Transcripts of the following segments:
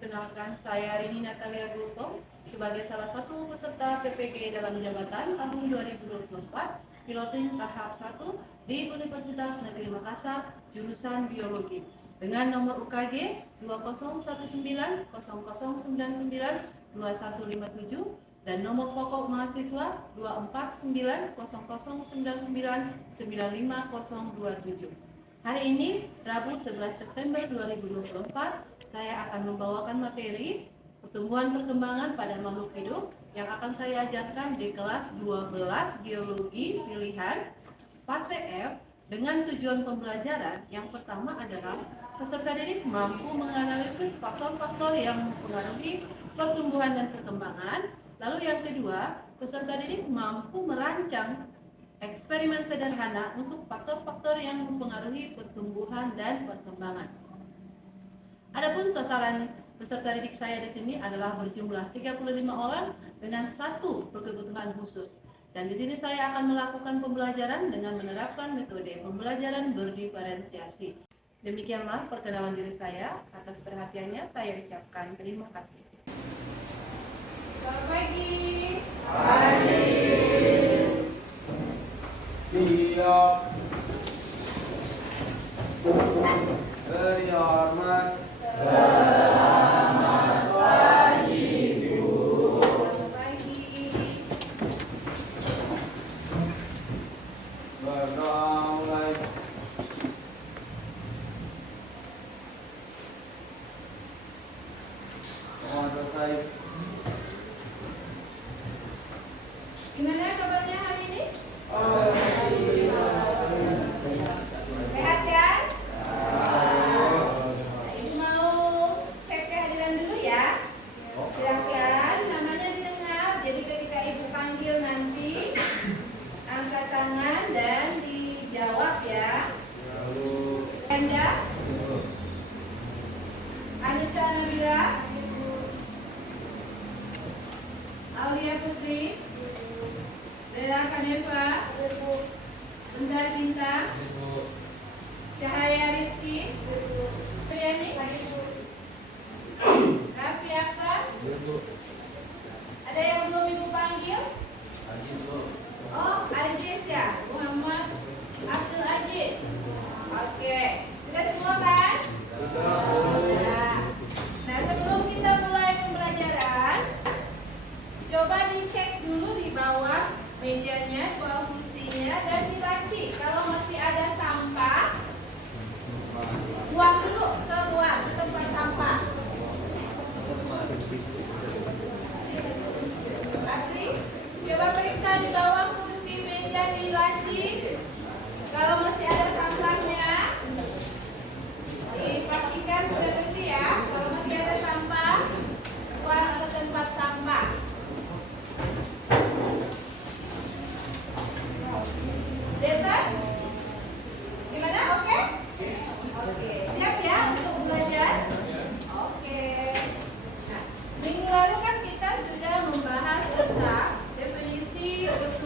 Perkenalkan, saya Rini Natalia Gultom sebagai salah satu peserta PPG dalam jabatan tahun 2024 piloting tahap 1 di Universitas Negeri Makassar jurusan Biologi dengan nomor UKG 201900992157 dan nomor pokok mahasiswa 24900999527. Hari ini, Rabu 11 September 2024, saya akan membawakan materi pertumbuhan perkembangan pada makhluk hidup yang akan saya ajarkan di kelas 12 Biologi Pilihan Fase F dengan tujuan pembelajaran yang pertama adalah peserta didik mampu menganalisis faktor-faktor yang mempengaruhi pertumbuhan dan perkembangan. Lalu yang kedua, peserta didik mampu merancang eksperimen sederhana untuk faktor-faktor yang mempengaruhi pertumbuhan dan perkembangan. Adapun sasaran peserta didik saya di sini adalah berjumlah 35 orang dengan satu berkebutuhan khusus. Dan di sini saya akan melakukan pembelajaran dengan menerapkan metode pembelajaran berdiferensiasi. Demikianlah perkenalan diri saya. Atas perhatiannya saya ucapkan terima kasih. Selamat pagi. Pagi. Siap. Beri hormat. Selamat pagi, Bu. Selamat pagi. Berdoa mulai. Mohon selesai. Gimana kabarnya hari ini? Alhamdulillah. Sehat kan? Ibu mau cek kehadiran dulu ya. Silakan, namanya didengar. Jadi ketika Ibu panggil nanti angkat tangan dan dijawab ya. Anda, Anissa Nabila, Aulia Putri, Bella Kaneva, Bunda Bintang, Cahaya Rizky, Priyani, Raffi Akbar. Ada yang belum Ibu panggil? Oh, Aziz ya, Muhammad Abdul Aziz. Oke, sudah semua kan? Sudah. Nah, sebelum kita mulai pembelajaran, coba dicek dulu di bawah mejanya soal fungsinya dan dilaci. Kalau masih ada sampah, buang dulu ke tempat sampah. Asli, coba periksa di bawah kursi meja dilaci. Kalau masih ada sampahnya, dipastikan sudah bersih ya. Kalau masih ada sampah, buang ke tempat sampah. Dapat? Gimana? Oke? Oke. Siap ya untuk belajar? Oke. Nah, minggu lalu kan kita sudah membahas tentang definisi pertumbuhan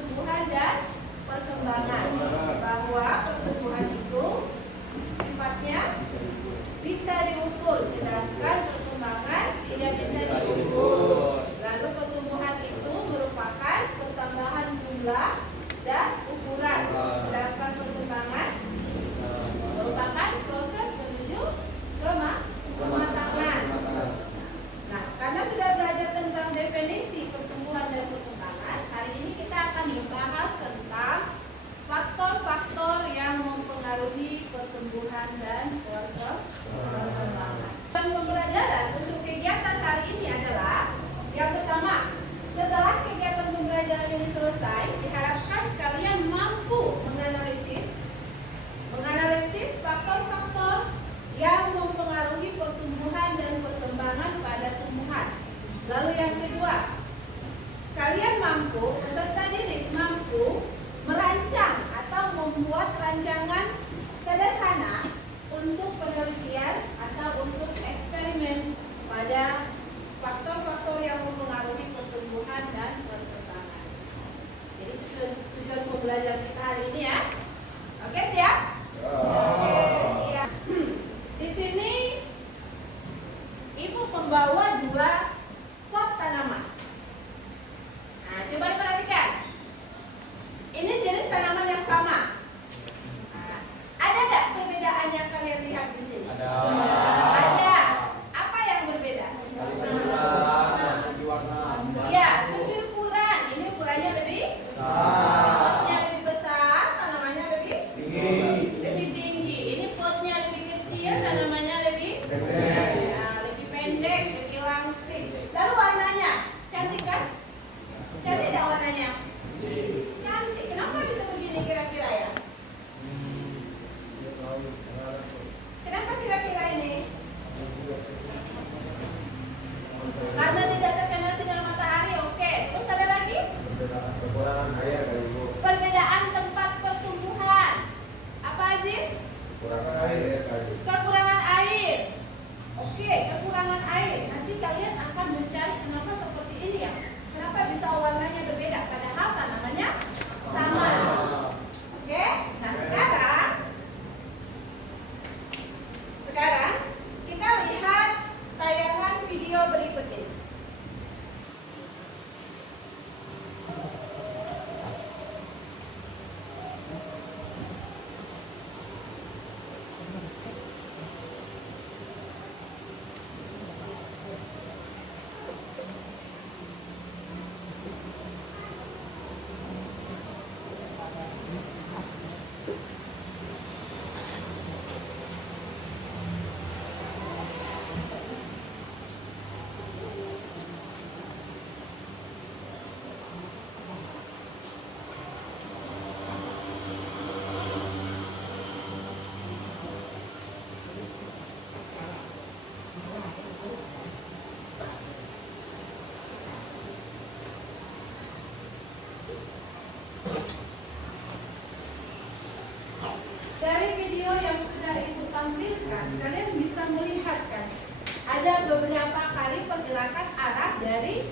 dari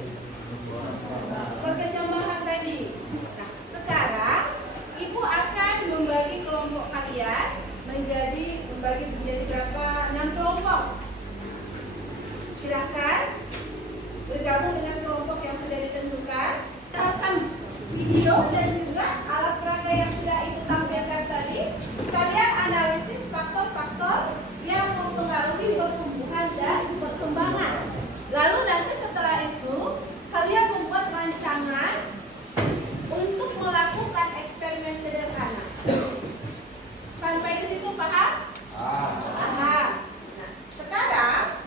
perkecambahan tadi. Nah, sekarang Ibu akan membagi kelompok kalian membagi menjadi berapa? 6 kelompok. Silakan bergabung dengan kelompok yang sudah ditentukan. Misalkan video dan juga alat peraga yang sudah Ibu tampilkan tadi, kalian analisis faktor-faktor yang mempengaruhi pertumbuhan dan perkembangan. Lalu nanti setelah itu kalian membuat rancangan untuk melakukan eksperimen sederhana. Sampai di situ paham? Paham. Nah, sekarang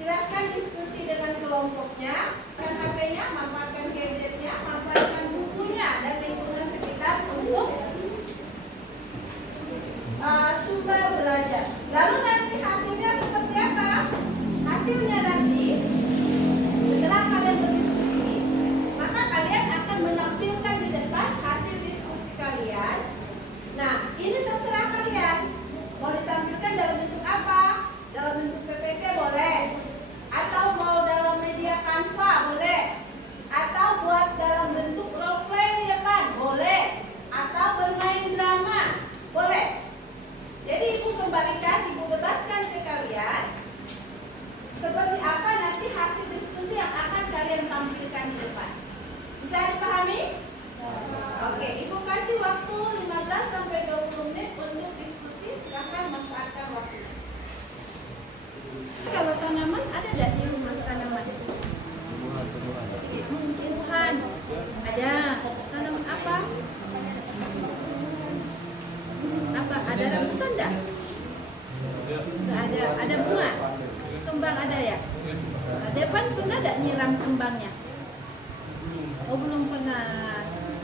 silahkan diskusi dengan kelompoknya, kan HP-nya, mampirkan gadgetnya, mampirkan bukunya dan lingkungan sekitar untuk sumber belajar. Lalu nanti hasilnya seperti apa? Hasilnya nanti setelah kalian berdiskusi, maka kalian akan menampilkan di depan hasil diskusi kalian. Nah, ini terserah kalian. Mau ditampilkan dalam bentuk apa? Dalam bentuk PPT boleh, atau mau dalam media Canva boleh, atau buat dalam bentuk role play di depan boleh, atau bermain drama boleh. Jadi Ibu kembalikan, Ibu bebaskan ke kalian seperti apa nanti hasil diskusi yang akan kalian tampilkan di depan. Bisa dipahami? Oke, Ibu kasih waktu 15 sampai 20 menit untuk diskusi. Silakan manfaatkan waktu. Kalau tanaman ada tidak di rumah tanaman? Tumbuhan. Ada. Tanaman apa? Apa? Ada rambutan enggak? Enggak ada. Ada bunga? Kembang ada ya? Nah, Depan pernah enggak nyiram kembangnya? Oh, belum pernah.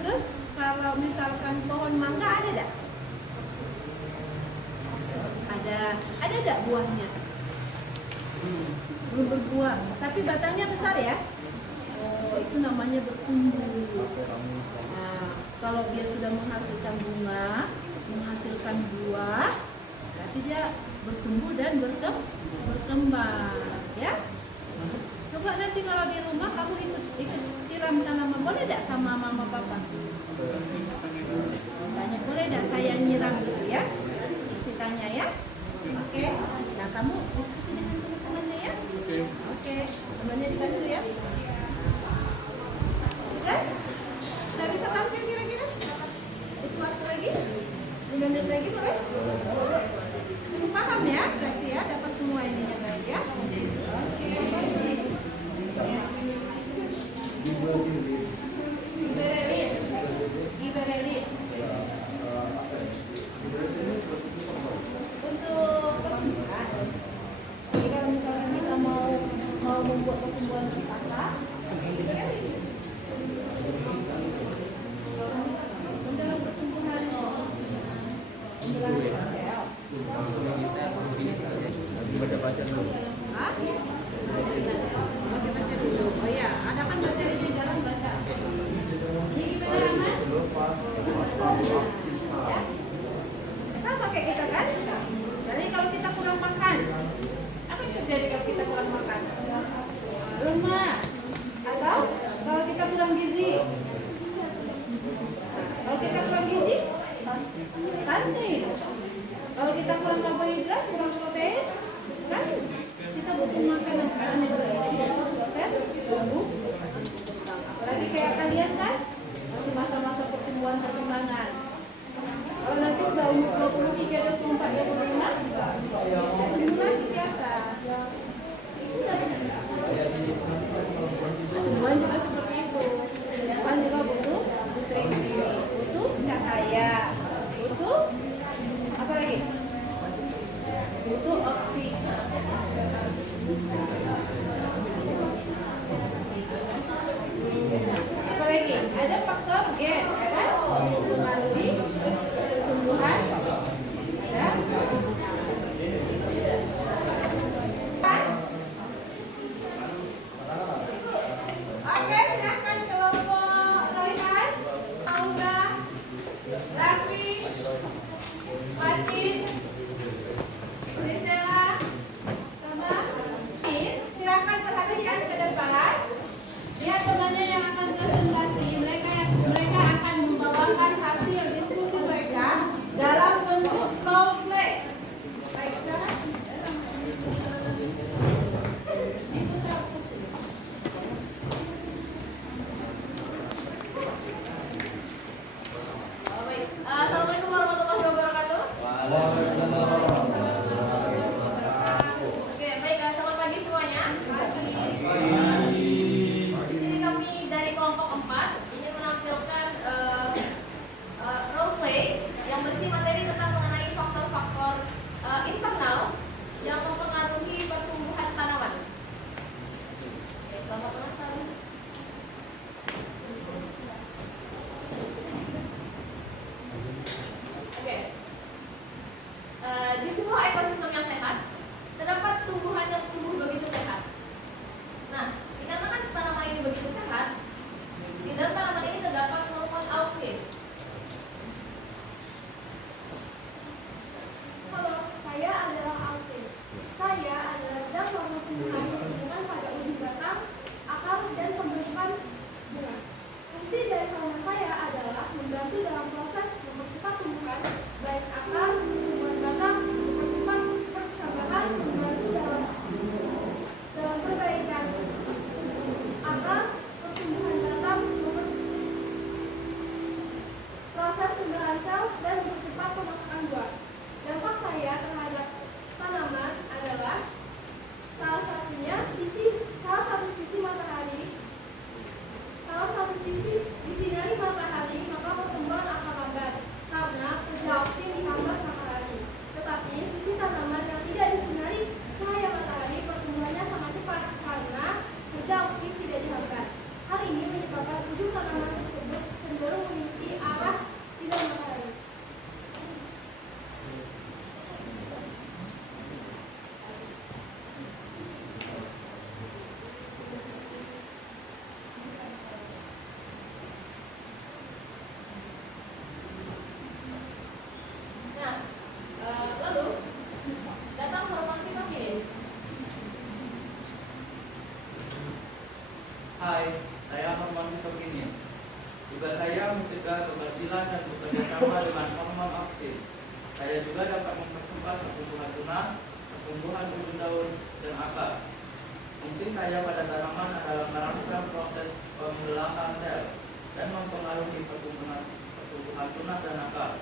Terus kalau misalkan pohon mangga ada enggak? Ada. Ada enggak buahnya? Belum berbuah, tapi batangnya besar ya? Oh, itu namanya bertumbuh. Nah, kalau dia sudah menghasilkan bunga, menghasilkan buah, berarti dia bertumbuh dan berkembang, ya? Coba nanti kalau di rumah kamu ikut siram tanaman, boleh tidak sama mama papa? Tanya, boleh tidak saya nyiram gitu ya? Ditanya ya? Oke. Nah, kamu diskusi dengan teman-temannya ya? Oke. Temannya dibantu ya? Sudah? Sudah bisa tampil kira-kira? Itu waktu lagi? 5 menit lagi boleh? Paham ya? Berarti ya, dapat semua ininya berarti ya? Oke. Giberelin. Untuk pertumbuhan. Jadi kalau misalnya kita mau membuat pertumbuhan raksasa, giberelin. Dalam pertumbuhan sel. Baca dulu. Hah? Baca dulu. Oh ya, ada kan materi di dalam baca. Ini gimana aman? Ya. Sama kayak kita kan? Jadi kalau kita kurang makan, apa yang terjadi kalau kita kurang makan? Lemas. Atau kalau kita kurang gizi? Kalau kita kurang gizi, stunting. Kalau kita kurang karbohidrat, kurang protein, kan kita butuh makanan karena proses tubuh. Apalagi kayak kalian kan masih masa-masa pertumbuhan perkembangan. Kalau nanti udah umur 23, 24, 25, tumbuh lagi di atas. Tumbuhan juga seperti itu. Tumbuhan juga butuh nutrisi, butuh cahaya, butuh apa lagi? Butuh oksigen. Apa lagi? Ada faktor gen, ya kan? Melalui pertumbuhan. Ya. Oke, silakan kelompok Royhan, Aura, Raffi, Fatin, Priscilla, sama Tin. Silakan perhatikan ke depan. ujung tanaman tersebut cenderung mengikuti arah sinar matahari. Nah, lalu datang hormon sitokin. Hai, saya hormon sitokin. Tugas saya mencegah keberhasilan dan bekerja sama dengan hormon auksin. Saya juga dapat mempercepat pertumbuhan tunas, pertumbuhan ujung daun, dan akar. Fungsi saya pada tanaman adalah merangsang proses pembelahan sel dan mempengaruhi pertumbuhan tunas dan akar.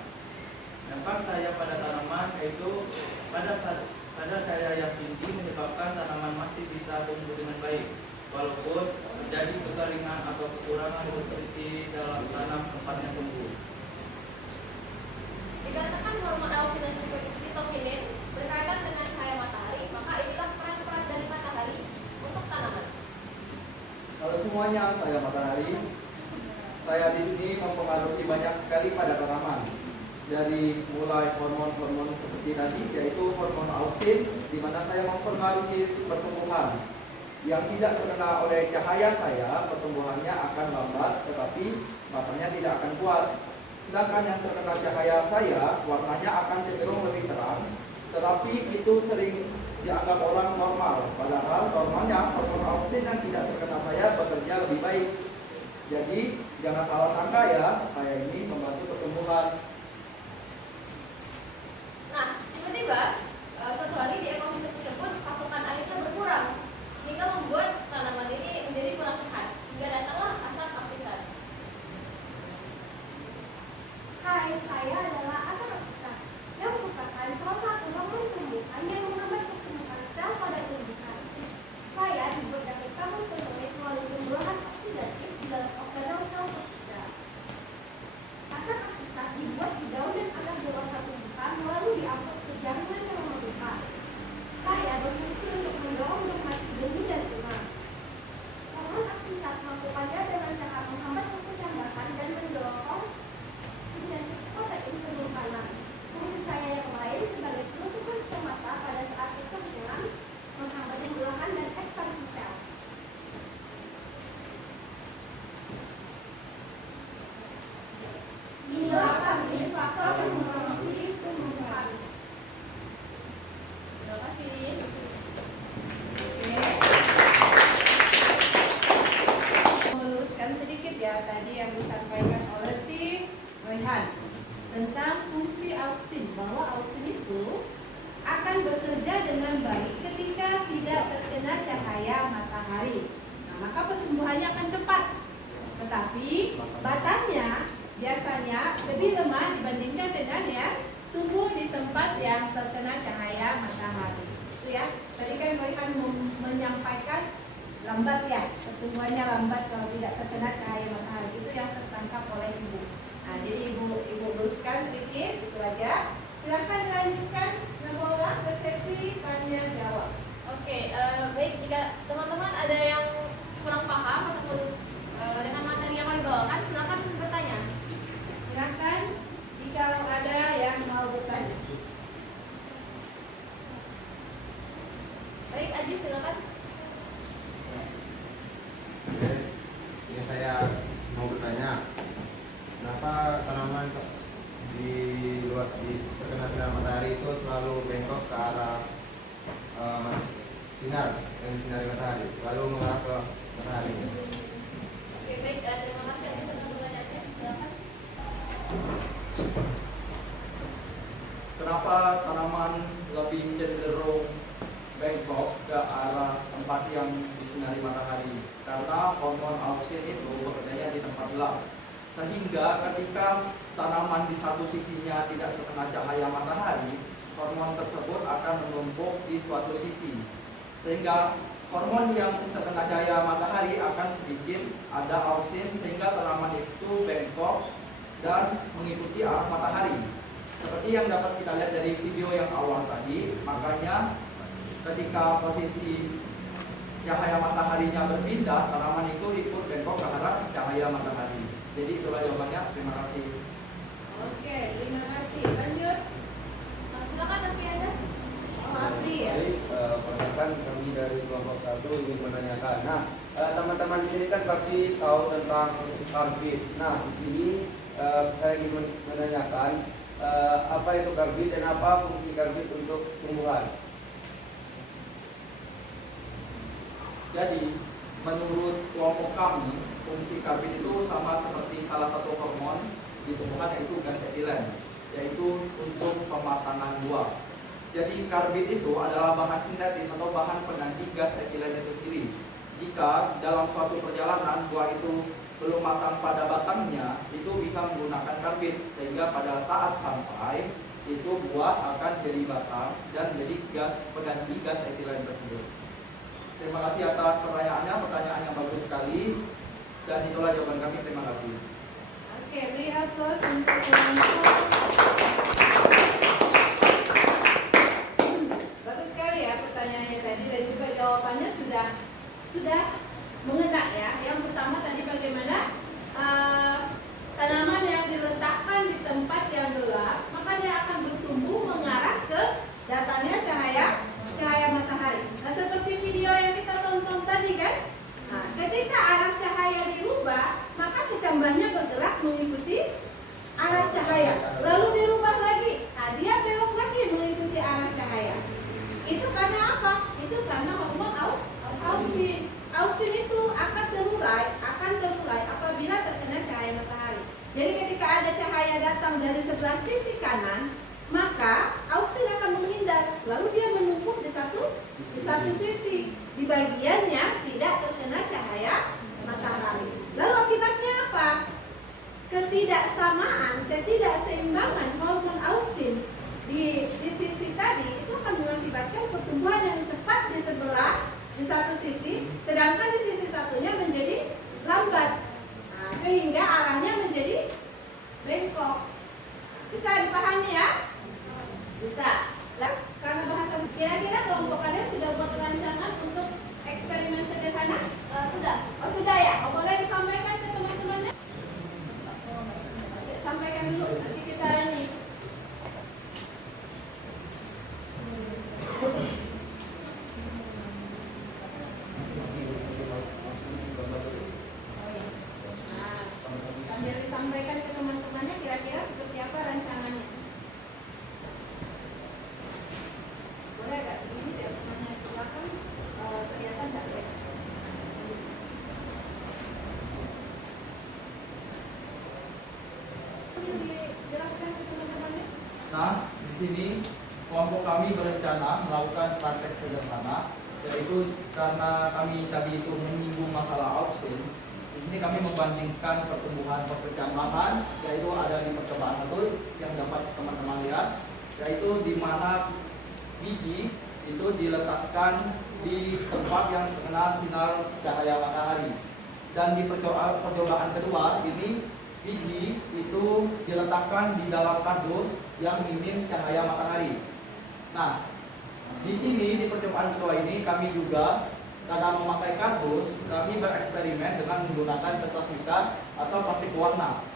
Dampak saya pada tanaman yaitu pada cahaya yang tinggi menyebabkan tanaman masih bisa tumbuh dengan baik, walaupun terjadi kekeringan atau kekurangan nutrisi dalam tanam tempatnya tumbuh. Dikatakan hormon auksin dan sitokinin berkaitan dengan cahaya matahari, maka inilah peran-peran dari matahari untuk tanaman. Halo semuanya, saya Matahari. Saya di sini mempengaruhi banyak sekali pada tanaman. Dari mulai hormon-hormon seperti tadi, yaitu hormon auksin, di mana saya mempengaruhi pertumbuhan. Yang tidak terkena oleh cahaya saya, pertumbuhannya akan lambat, tetapi batangnya tidak akan kuat. Sedangkan yang terkena cahaya saya, warnanya akan cenderung lebih terang, tetapi itu sering dianggap orang normal. Padahal normalnya hormon auksin yang tidak terkena saya bekerja lebih baik. Jadi jangan salah sangka ya, saya ini membantu pertumbuhan. Nah, tiba-tiba suatu hari di ekosistem tersebut pasokan airnya berkurang hingga membuat tanaman ini menjadi kurang sehat. Hingga datanglah asap oksisan. Hai, saya adalah asam oksisan yang merupakan salah satu hormon tumbuhan yang menghambat pertumbuhan sel pada tumbuhan. Saya dibuat dapat tahun per menit melalui pembuahan oksidatif di dalam organel sel tersebut. Asam oksisan dibuat di daun dan akar dewasa tumbuhan lalu diangkut ke jaringan yang membutuhkan. Saya berfungsi untuk mendorong germinasi benih dan tunas. Hormon oksisan melakukannya dengan cara menghambat pertumbuhan dan mendorong sintesis protein tumbuhan. Fungsi saya yang lain sebagai penumpukan stomata pada saat pertumbuhan, menghambat pembelahan dan ekspansi sel. Inilah kami faktor yang mempengaruhi tumbuhan. Terima kasih. Meluruskan sedikit ya tadi yang disampaikan oleh si Rehan tentang fungsi auksin, bahwa auksin itu akan bekerja dengan baik ketika tidak terkena cahaya matahari. Nah, maka pertumbuhannya akan cepat. Tetapi batangnya biasanya lebih lemah dibandingkan dengan yang tumbuh di tempat yang terkena cahaya matahari. Itu ya. Tadi kan Rehan menyampaikan lambat ya, pertumbuhannya lambat kalau tidak terkena cahaya matahari. Itu yang tertangkap oleh ibu. Nah, jadi ibu luruskan sedikit, itu aja. Silakan dilanjutkan Nabola ke sesi tanya jawab. Oke, baik, jika teman-teman ada yang kurang paham ataupun dengan materi yang kami bawakan, silakan bertanya. Silakan jika ada yang mau bertanya. Baik, Aji silakan. Oke, ini saya mau bertanya, kenapa tanaman di luar terkena sinar matahari itu selalu bengkok ke arah sinar yang disinari matahari, lalu mengarah ke matahari? Oke, baik, terima kasih atas pertanyaannya. Silakan. Kenapa tanaman lebih cenderung bengkok ke arah tempat yang disinari matahari? Karena hormon auksin itu bekerjanya di tempat gelap. Sehingga ketika tanaman di satu sisinya tidak terkena cahaya matahari, hormon tersebut akan menumpuk di suatu sisi. Sehingga hormon yang terkena cahaya matahari akan sedikit ada auksin, sehingga tanaman itu bengkok dan mengikuti arah matahari. Seperti yang dapat kita lihat dari video yang awal tadi, makanya ketika posisi cahaya mataharinya berpindah, tanaman itu ikut bengkok ke arah cahaya cahaya matahari. Jadi itulah jawabannya. Terima kasih. Oke, terima kasih. Lanjut. Silakan nanti ada. Oh, Abdi ya. Jadi perkenalkan kami dari kelompok 1 ingin menanyakan. Nah, teman-teman di sini kan pasti tahu tentang karbit. Nah, di sini saya ingin menanyakan apa itu karbit dan apa fungsi karbit untuk tumbuhan. Jadi menurut kelompok kami, fungsi karbit itu sama seperti salah satu hormon di tumbuhan, yaitu gas etilen, yaitu untuk pematangan buah. Jadi karbit itu adalah bahan sintetis atau bahan pengganti gas etilen itu sendiri. Jika dalam suatu perjalanan buah itu belum matang pada batangnya, itu bisa menggunakan karbit, sehingga pada saat sampai itu buah akan jadi batang dan jadi gas pengganti gas etilen tersebut. Terima kasih atas pertanyaannya, pertanyaan yang bagus sekali, dan itulah jawaban kami. Terima kasih. Oke, beri aplaus untuk kelompok. Bagus sekali ya pertanyaannya tadi, dan juga jawabannya sudah mengena ya. Yang pertama tadi bagaimana tanaman yang diletakkan di tempat yang gelap, maka dia akan bertumbuh mengarah ke datangnya cahaya matahari. Nah, seperti video yang kita tonton tadi kan, nah, ketika arah cahaya dirubah, maka kecambahnya bergerak mengikuti arah cahaya, lalu dirubah lagi, nah, dia belok lagi mengikuti arah cahaya. Itu karena apa? Itu karena hormon auksin. Auksin itu akan terurai apabila terkena cahaya matahari. Jadi ketika ada cahaya datang dari sebelah sisi kanan, maka auksin akan menghindar, lalu dia menumpuk di satu sisi, di bagian yang tidak terkena cahaya matahari. Lalu akibatnya apa? Ketidakseimbangan hormon auksin di sisi tadi itu akan mengakibatkan pertumbuhan yang cepat di satu sisi, sedangkan di sisi satunya menjadi lambat. Nah, sehingga arahnya menjadi bengkok. Bisa dipahami ya? Bisa. Lah, karena bahasa kira-kira kelompok kalian sudah buat rancangan untuk eksperimen sederhana? Sudah. Oh, sudah ya? Oh, boleh disampaikan ke teman-temannya? Oke, sampaikan dulu, nanti kita ini. Nah, sambil disampaikan ke teman-temannya, kira-kira seperti apa rancangannya? Boleh gak? Ini dia temannya di belakang kelihatan gak ya? Dijelaskan ke teman-temannya. Nah, di sini kelompok kami berencana melakukan praktek sederhana, yaitu karena kami tadi itu menyinggung masalah auksin. Di sini kami membandingkan pertumbuhan pekerjaan lahan, yaitu ada di percobaan satu yang dapat teman-teman lihat, yaitu di mana biji itu diletakkan di tempat yang terkena sinar cahaya matahari. Dan di percobaan kedua ini biji itu diletakkan di dalam kardus yang minim cahaya matahari. Nah, di sini di percobaan kedua ini kami juga karena memakai kardus, kami bereksperimen dengan menggunakan kertas mica atau plastik warna.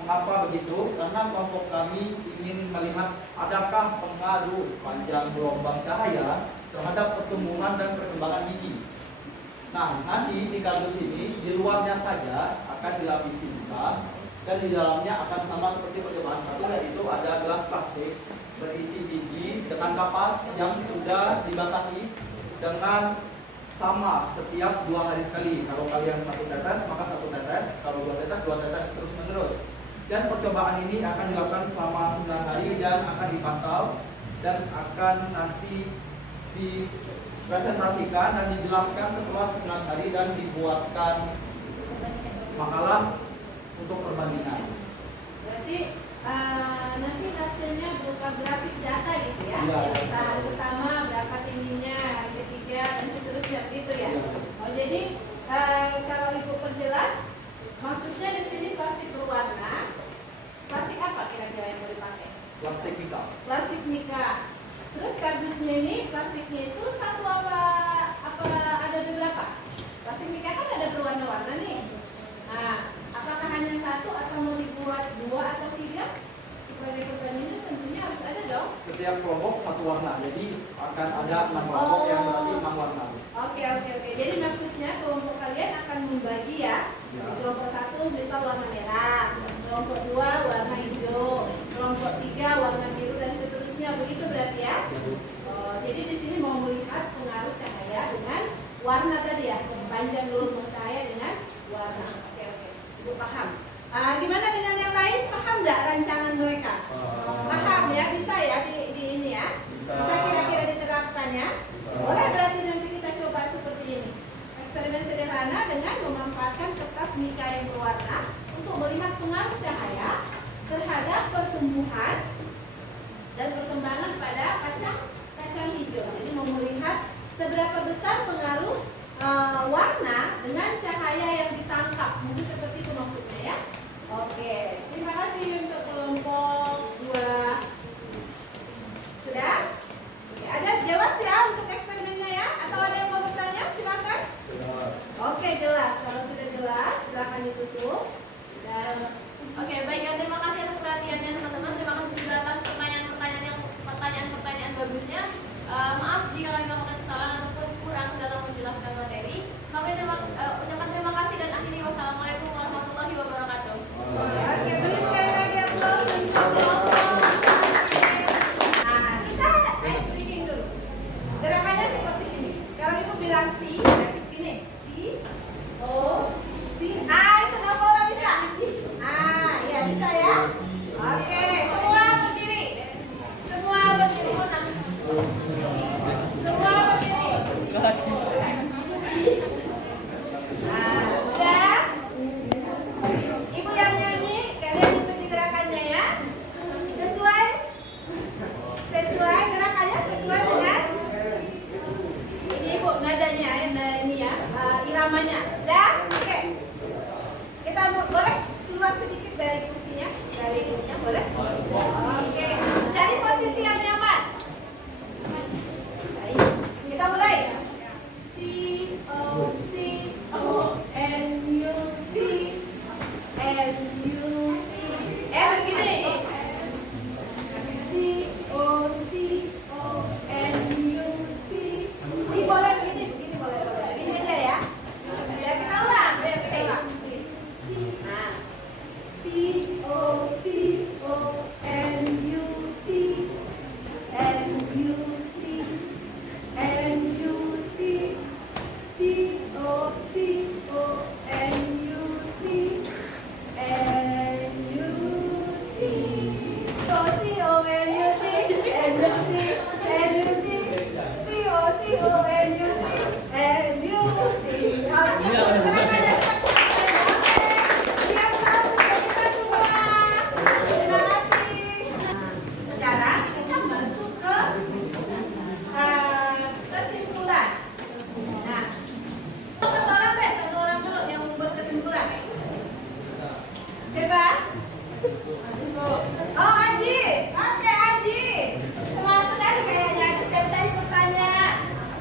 Mengapa begitu? Karena kelompok kami ingin melihat adakah pengaruh panjang gelombang cahaya terhadap pertumbuhan dan perkembangan biji. Nah, nanti di kardus ini di luarnya saja akan dilapisi mica dan di dalamnya akan sama seperti percobaan satu, yaitu ada gelas plastik berisi biji dengan kapas yang sudah dibasahi dengan sama setiap 2 hari sekali. Kalau kalian 1 tetes maka 1 tetes, kalau 2 tetes 2 tetes terus menerus. Dan percobaan ini akan dilakukan selama 9 hari dan akan dipantau dan akan nanti dipresentasikan dan dijelaskan setelah 9 hari dan dibuatkan makalah untuk perbandingan. Berarti nanti hasilnya berupa grafik data gitu ya? Iya. Hari pertama berapa tingginya, hari ketiga dan seterusnya gitu ya? Iya. Oh, jadi kalau Ibu perjelas, maksudnya di sini plastik berwarna. Plastik apa kira-kira yang mau dipakai? Plastik mica. Plastik mica. Terus kardusnya ini plastiknya itu satu apa ada beberapa? Plastik mica kan ada berwarna-warna satu warna. Jadi akan ada 6 kelompok yang berarti 6 warna. Oke. Jadi maksudnya kelompok kalian akan membagi ya. Ya. Kelompok 1 misal warna merah, kelompok 2 warna hijau, kelompok 3 warna biru dan seterusnya. Begitu berarti ya. Oh, jadi di sini mau melihat pengaruh cahaya dengan warna tadi ya. Panjang gelombang cahaya dengan warna. Oke. Ibu paham. Gimana dengan yang lain? Paham nggak rancangan mereka? Paham ya, bisa ya di ini ya. Bisa kira-kira diterapkan ya. Boleh berarti nanti kita coba seperti ini. Eksperimen sederhana dengan memanfaatkan kertas mika yang berwarna untuk melihat pengaruh cahaya terhadap pertumbuhan dan perkembangan pada kacang hijau. Jadi mau melihat seberapa besar pengaruh warna dengan cahaya yang ditangkap. Mungkin seperti itu maksudnya ya. Oke, terima kasih untuk kelompok 2. Sudah? Oke, ada jelas ya untuk eksperimennya ya? Atau ada yang mau bertanya? Silakan. Oke, jelas. Kalau sudah jelas, silakan ditutup. Dan Oke, baik ya, terima kasih atas perhatiannya teman-teman. Terima kasih juga atas pertanyaan bagusnya. Maaf jika kami melakukan kesalahan ataupun kurang dalam menjelaskan materi. Kami ucapkan terima kasih dan akhiri wassalamualaikum warahmatullahi wabarakatuh. Oke, beri sekali lagi aplaus untuk kelompok. Nah, kita speaking dulu. Gerakannya seperti ini. Kalau ibu bilang si, berarti gini. Si, o, si, a itu berapa orang bisa? Iya bisa ya. Oke, semua berdiri. Semua berdiri. Semua berdiri. Nah, sudah. Ibu yang nyanyi, kalian ikuti gerakannya ya. Sesuai gerakannya sesuai dengan ini ibu nadanya ini ya, iramanya. Sudah? Oke. Kita boleh keluar sedikit dari kursinya, dari ininya boleh? Oke. Cari posisi yang nyaman. Baik. Kita mulai. C O N U P N U P begini. C O N U P. Ini boleh begini boleh. Ini aja ya. Ya kita ulang. Nah, C O N U P N U P N U P C O N U P N U T. So C O N U T N U T N U T C O N U T N U T. Gerakannya siap tahu kita semua. Terima kasih. Sekarang kita masuk ke kesimpulan. Nah, satu orang dulu yang membuat kesimpulan. Siapa? Oh, Ajis. Oke, Ajis. Semangat sekali kayaknya. Ajis dari tadi bertanya.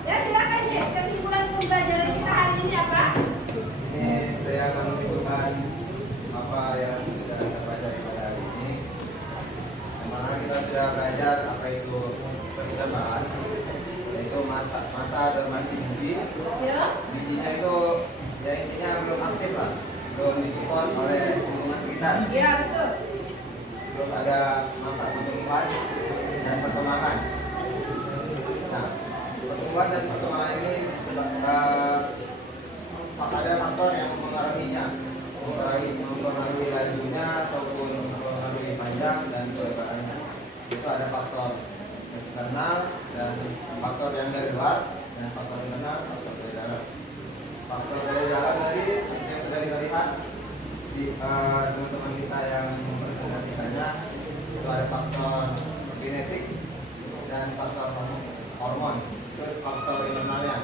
Ya, silakan Ajis. Kesimpulan pembelajaran kita hari ini apa? Ini saya akan menunjukkan apa yang sudah kita pelajari pada hari ini. Yang mana kita sudah belajar apa itu percobaan, yaitu masa dan masih biji. Ya. Bijinya itu ya intinya belum aktif lah, belum disupport oleh lingkungan sekitar. Ya, betul. Terus ada masa pertumbuhan dan perkembangan. Nah, pertumbuhan dan perkembangan ini ada faktor yang mempengaruhinya, mempengaruhi lajunya ataupun mempengaruhi panjang dan kelebarannya. Itu ada faktor eksternal dan faktor yang dari luar, dan faktor internal, faktor dari dalam. Faktor dari dalam tadi yang sudah kita lihat di teman-teman kita yang mempresentasikannya, itu ada faktor genetik dan faktor hormon. Itu faktor internalnya.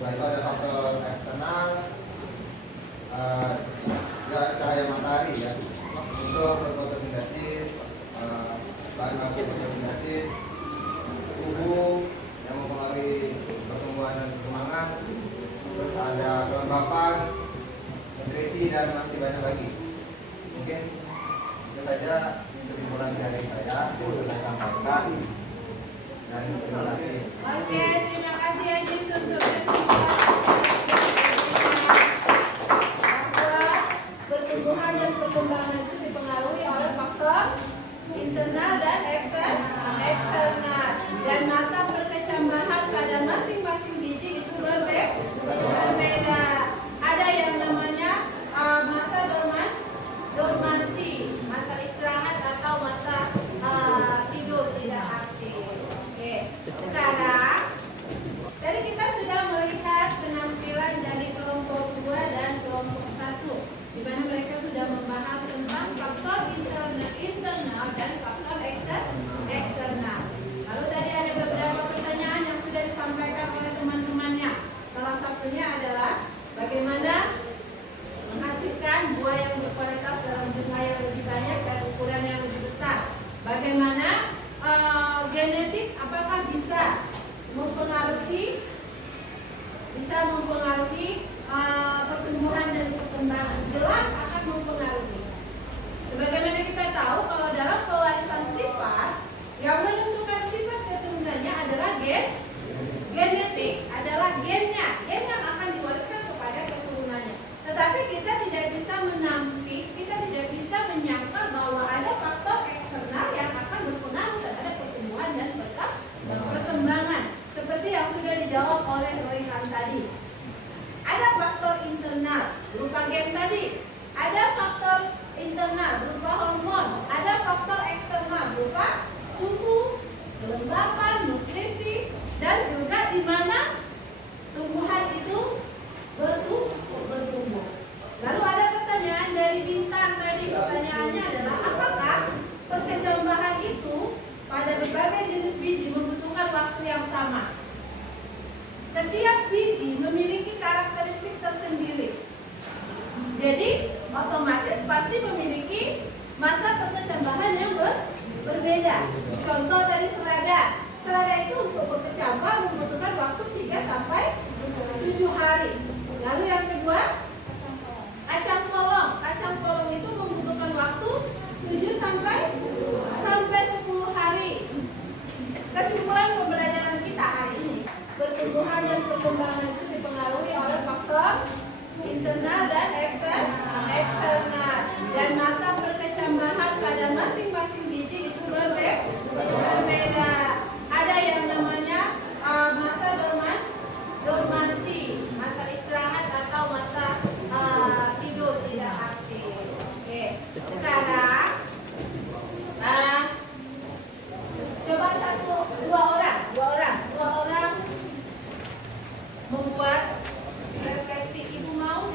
Setelah itu ada faktor eksternal, cahaya matahari ya, untuk fotosintesis, bahan baku fotosintesis, tubuh yang mempengaruhi pertumbuhan dan perkembangan, terus ada kelembapan, nutrisi dan masih banyak lagi. Mungkin itu saja kesimpulan dari saya, sudah saya sampaikan. Terima kasih. Oke, terima kasih Ajis untuk kesimpulan. Bahwa pertumbuhan dan perkembangan itu dipengaruhi oleh faktor internal dan eksternal, dan masa perkecambahan pada masing-masing biji itu berbeda. Ada yang namanya masa dormansi, masa istirahat atau masa tidur tidak aktif. Oke, sekarang tadi kita sudah melihat penampilan dari kelompok 2 dan kelompok 1, di mana mereka sudah membahas tentang faktor internal dan faktor eksternal. Lalu tadi ada beberapa pertanyaan yang sudah disampaikan oleh teman-temannya. Salah satunya adalah bagaimana menghasilkan buah yang berkualitas dalam jumlah yang lebih banyak dan ukuran yang lebih besar. Bagaimana genetik apakah bisa mempengaruhi pertumbuhan dan perkembangan? Jelas akan mempengaruhi. Sebagaimana kita tahu kalau dalam pewarisan sifat yang menentukan sifat keturunannya adalah genetik, adalah gennya, gen yang akan diwariskan kepada keturunannya. Tetapi kita tidak bisa menampik, kita tidak bisa menyangka bahwa ada faktor eksternal yang akan berpengaruh terhadap pertumbuhan dan perkembangan. Seperti yang sudah dijawab oleh Royhan tadi. Ada faktor internal berupa gen tadi, ada faktor internal berupa hormon, ada faktor eksternal berupa suhu, kelembapan, nutrisi, dan juga di mana tumbuhan itu bertumbuh. Lalu ada pertanyaan dari Bintang tadi. Pertanyaannya adalah apakah perkecambahan itu pada berbagai jenis biji membutuhkan waktu yang sama? Setiap biji memiliki karakteristik tersendiri. Jadi otomatis pasti memiliki masa perkecambahan yang berbeda. Contoh dari selada. Selada itu untuk berkecambah membutuhkan waktu 3 sampai 7 hari. Lalu yang kedua, kacang polong. Kacang polong itu membutuhkan waktu 7 sampai 10 hari. Kesimpulan pembelajaran kita hari ini, pertumbuhan dan perkembangan itu dipengaruhi oleh faktor internal dan eksternal, dan masa perkecambahan pada masing-masing biji itu berbeda. Ada yang namanya masa dormansi, masa istirahat atau masa tidur tidak aktif. Oke, sekarang coba dua orang membuat refleksi. Ibu mau,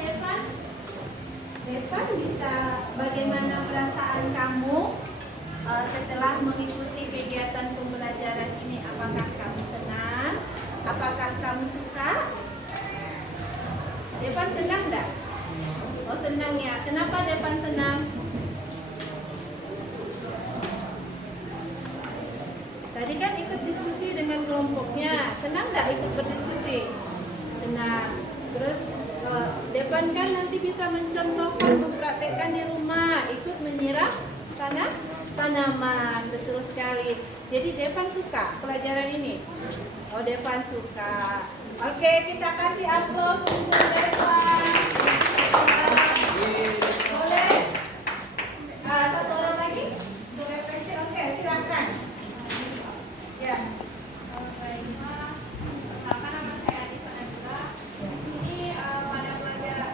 Devan bisa bagaimana perasaan kamu setelah mengikuti kegiatan pembelajaran ini? Apakah kamu senang? Apakah kamu suka? Devan senang enggak? Oh, senang ya. Kenapa Devan senang? Tadi kan ikut diskusi dengan kelompoknya. Senang enggak ikut berdiskusi? Senang. Terus Devan kan nanti bisa mencontohkan, mempraktekkan di rumah, ikut menyiram tanaman. Betul sekali. Jadi Devan suka pelajaran ini. Oh, Devan suka. Oke, kita kasih aplaus untuk Devan. Boleh? Satu orang lagi untuk refleksi. Oke, silakan. Ya. Nama saya Adisa Najwa. Ini pada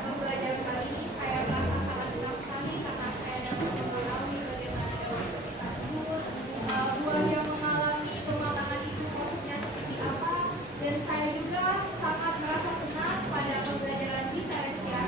pembelajaran kali ini saya merasa sangat senang sekali karena saya dapat mengalami bagaimana daun ketika tumbuh, buah yang mengalami pematangan itu prosesnya seperti apa, dan saya juga sangat merasa senang pada pembelajaran diferensiasi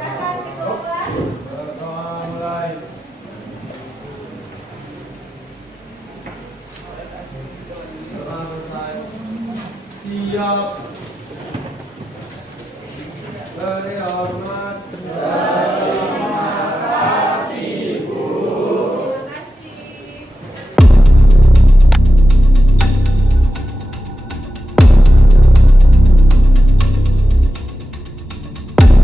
Silakan ketua kelas. Berdoa mulai. Doa selesai. Siap. Beri hormat.